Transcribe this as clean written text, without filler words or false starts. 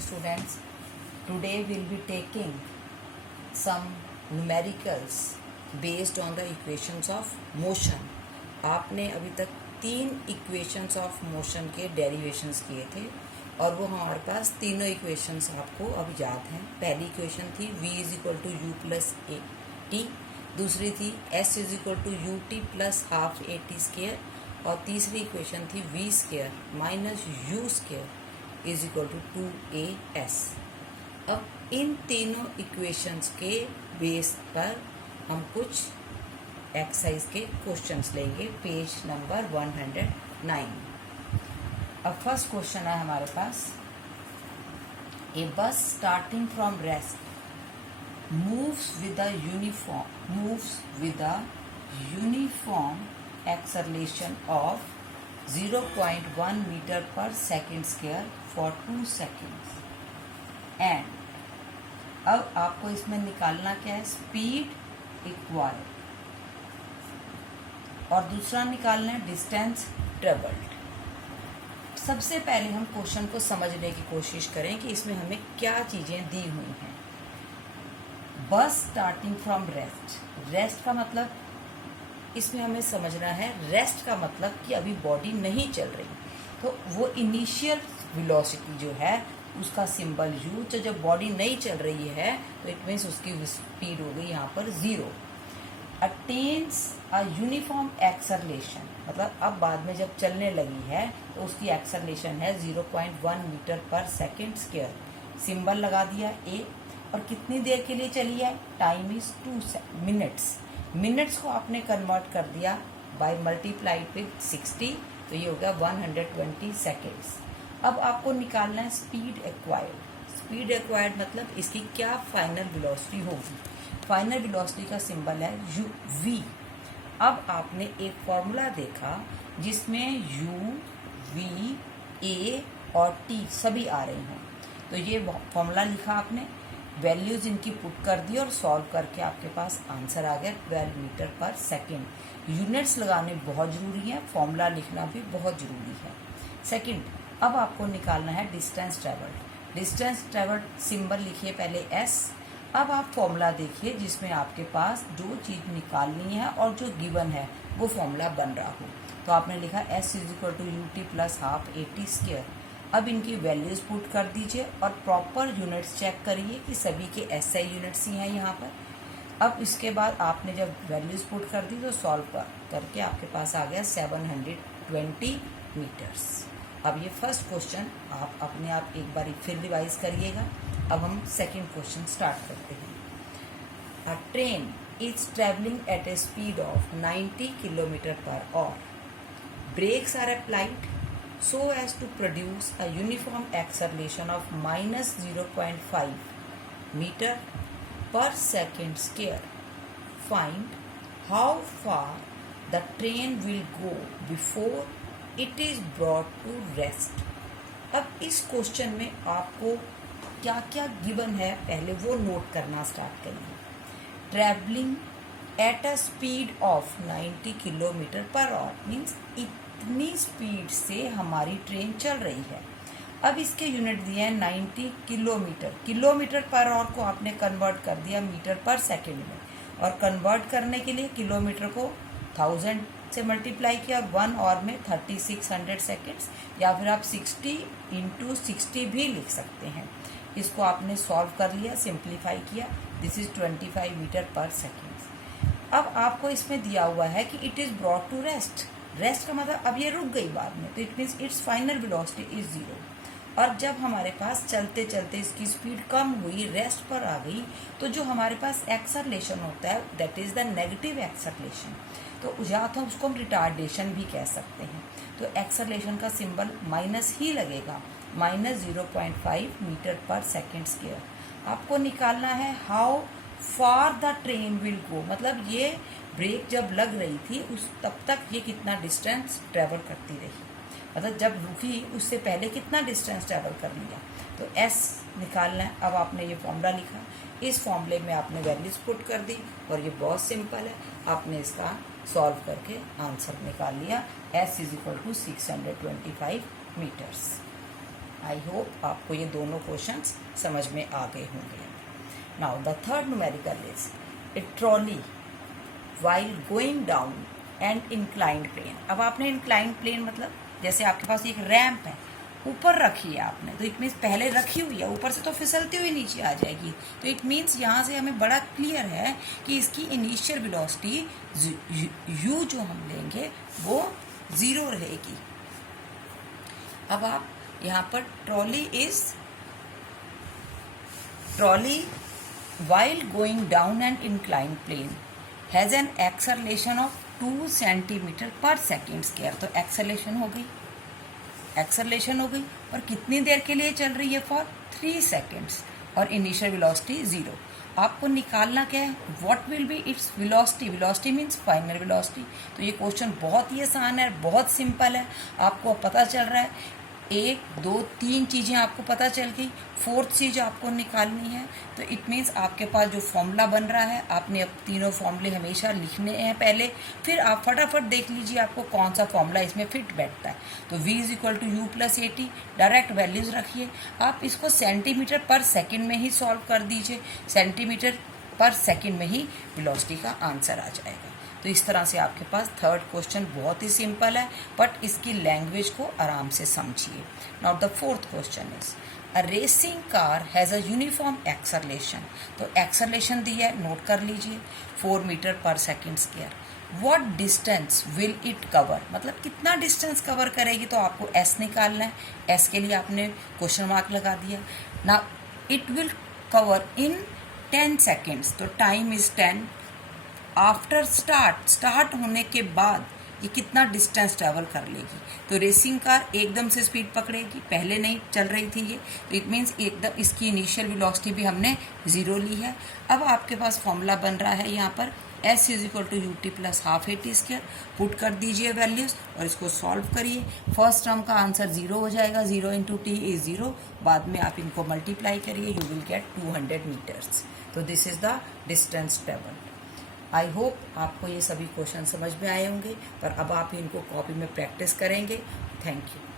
students. Today we'll be taking some numericals based on the equations of motion. आपने अभी तक 3 equations of motion के derivations किए थे और वो हमारे पास तीनों equations आपको अब याद हैं. पहली equation थी v is equal to u plus a t, दूसरी थी s is equal to ut plus half a t square और तीसरी इक्वेशन थी v square minus u square is equal to 2as. अब इन तीनों इक्वेशंस के बेस पर हम कुछ एक्सरसाइज के क्वेश्चंस लेंगे. Page number 109. अब फर्स्ट क्वेश्चन है हमारे पास. ए बस starting from rest moves with a uniform acceleration of 0.1 meter per second square for 2 seconds and अब आपको इसमें निकालना क्या है, स्पीड इक्वायर्ड और दूसरा निकालना है डिस्टेंस ट्रेवल्ड. सबसे पहले हम क्वेश्चन को समझने की कोशिश करें कि इसमें हमें क्या चीजें दी हुई हैं. बस स्टार्टिंग फ्रॉम रेस्ट का मतलब इसमें हमें समझना है, रेस्ट का मतलब कि अभी बॉडी नहीं चल रही, तो वो इनिशियल वेलोसिटी जो है उसका सिंबल u. तो जब बॉडी नहीं चल रही है तो इट मीन्स उसकी स्पीड हो गई यहाँ पर 0. अटेन्स अ यूनिफॉर्म एक्सेलरेशन मतलब अब बाद में जब चलने लगी है तो उसकी एक्सेलरेशन है 0.1 metre per second square. Symbol लगा दिया a और कितनी देर के लिए चली है, टाइम इज 2 मिनट्स. मिनट्स को आपने कन्वर्ट कर दिया बाय मल्टीप्लाइड विद 60, तो ये हो गया 120 सेकेंड्स. अब आपको निकालना है स्पीड एक्वायर्ड. स्पीड एक्वायर्ड मतलब इसकी क्या फाइनल वेलोसिटी होगी. फाइनल वेलोसिटी का सिंबल है v. अब आपने एक फॉर्मूला देखा जिसमें u, v, a और t सभी आ रही हैं, तो ये फॉर्मूला लिखा आपने, वैल्यूज इनकी पुट कर दी और सॉल्व करके आपके पास आंसर आ गया 12 मीटर पर सेकेंड. यूनिट्स लगाने बहुत ज़रूरी है, फॉर्मूला लिखना भी बहुत ज़रूरी है. सेकंड, अब आपको निकालना है distance travelled. Distance travelled symbol लिखिए पहले s. अब आप फॉर्मूला देखिए जिसमें आपके पास जो चीज़ निकालनी है और जो गिवन है वो फॉर्मूला बन रहा हो. तो आपने लिखा s is equal to ut plus half a t square. अब इनकी वैल्यूज पुट कर दीजिए और प्रॉपर यूनिट्स चेक करिए कि सभी के SI यूनिट्स ही हैं यहाँ पर. अब इसके बाद आपने जब वैल्यूज पुट कर दी तो सॉल्व करके आपके पास आ गया 720 मीटर्स. अब ये फर्स्ट क्वेश्चन आप अपने आप एक बार फिर रिवाइज करिएगा. अब हम सेकंड क्वेश्चन स्टार्ट करते हैं. A train is travelling at a speed of 90 kilometre per hour. Brakes are applied so as to produce a uniform acceleration of minus 0.5 meter per second square. Find how far the train will go before it is brought to rest. अब इस question में आपको क्या क्या given है पहले वो note करना स्टार्ट करिए. Travelling at a speed of 90 kilometre per hour means इतनी स्पीड से हमारी ट्रेन चल रही है. अब इसके यूनिट दिए हैं 90 किलोमीटर. किलोमीटर पर आवर को आपने कन्वर्ट कर दिया मीटर पर सेकंड में, और कन्वर्ट करने के लिए किलोमीटर को 1000 से मल्टीप्लाई किया और 1 आवर में 3600 सेकेंड्स, या फिर आप 60 × 60 भी लिख सकते हैं. इसको आपने सॉल्व कर लिया, सिंप्लीफाई किया. This is 25 metre per second. अब आपको इसमें दिया हुआ है कि it is brought to rest. Rest का मतलब अब ये रुक गई बाद में, तो it means its final velocity is 0. और जब हमारे पास चलते चलते इसकी स्पीड कम हुई, रेस्ट पर आ गई, तो जो हमारे पास एक्सेलरेशन होता है that is the negative acceleration. तो या तो उसको हम रिटार्डेशन भी कह सकते हैं. तो एक्सेलरेशन का सिंबल माइनस ही लगेगा, minus 0.5 metre per second square. आपको निकालना है how far the train will go, मतलब ये ब्रेक जब लग रही थी उस तब तक ये कितना डिस्टेंस ट्रेवल करती रही, मतलब जब रुकी उससे पहले कितना डिस्टेंस ट्रेवल कर लिया. तो S निकालना है. अब आपने ये फॉर्मूला लिखा, इस फॉर्मूले में आपने वैल्यूज पुट कर दी और ये बहुत सिंपल है. आपने इसका सॉल्व करके आंसर निकाल लिया. S is equal to 625 metres. I hope आपको ये दोनों क्वेश्चंस समझ में आ गए होंगे. Now the third numerical is a trolley while going down and inclined plane. अब आपने इंक्लाइंड प्लेन मतलब जैसे आपके पास एक रैंप है, ऊपर रखी है आपने, तो इट मीन्स पहले रखी हुई है, ऊपर से तो फिसलती हुई नीचे आ जाएगी. तो इट मीन्स यहाँ से हमें बड़ा क्लियर है कि इसकी इनिशियल वेलोसिटी u जो हम लेंगे वो 0 रहेगी. अब आप यहाँ पर trolley while going down an inclined plane has an acceleration of 2 centimeter per second square. तो एक्सेलेरेशन हो गई और कितनी देर के लिए चल रही है? फॉर 3 सेकेंड्स और इनिशियल वेलोसिटी 0. आपको निकालना क्या है? What will be its velocity. Velocity means final velocity. तो ये क्वेश्चन बहुत ही आसान है, बहुत सिंपल है. आपको पता चल रहा है 1, 2, 3 चीज़ें आपको पता चल गई. 4th चीज़ आपको निकालनी है. तो इट मीन्स आपके पास जो फॉर्मूला बन रहा है, आपने अब तीनों फॉर्मूले हमेशा लिखने हैं पहले, फिर आप फटाफट देख लीजिए आपको कौन सा फॉर्मूला इसमें फिट बैठता है. तो v = u + 80. डायरेक्ट वैल्यूज़ रखिए. आप इसको सेंटीमीटर पर सेकेंड में ही सॉल्व कर दीजिए. सेंटीमीटर पर सेकेंड में ही वेलोसिटी का आंसर आ जाएगा. तो इस तरह से आपके पास थर्ड क्वेश्चन बहुत ही सिंपल है, बट इसकी लैंग्वेज को आराम से समझिए. Now the fourth question is a racing car has a uniform acceleration. तो एक्सेलरेशन दिया है, नोट कर लीजिए, 4 metre per second square. What distance will it cover. मतलब कितना डिस्टेंस कवर करेगी. तो आपको एस निकालना है. एस के लिए आपने क्वेश्चन मार्क लगा दिया. ना it will cover in 10 seconds. तो टाइम इज 10. आफ्टर स्टार्ट होने के बाद ये कितना डिस्टेंस ट्रैवल कर लेगी. तो रेसिंग कार एकदम से स्पीड पकड़ेगी, पहले नहीं चल रही थी ये. तो इट मीन्स एकदम इसकी इनिशियल वेलोसिटी भी हमने 0 ली है. अब आपके पास फॉर्मूला बन रहा है यहाँ पर s = ut + ½ at². पुट कर दीजिए वैल्यूज और इसको सॉल्व करिए. फर्स्ट टर्म का आंसर 0 हो जाएगा. 0 × t = 0. बाद में आप इनको मल्टीप्लाई करिए, यू विल गेट 200 मीटर्स. तो this is the distance travelled. I hope आपको ये सभी क्वेश्चन समझ में आए होंगे, पर अब आप इनको कॉपी में प्रैक्टिस करेंगे. Thank you.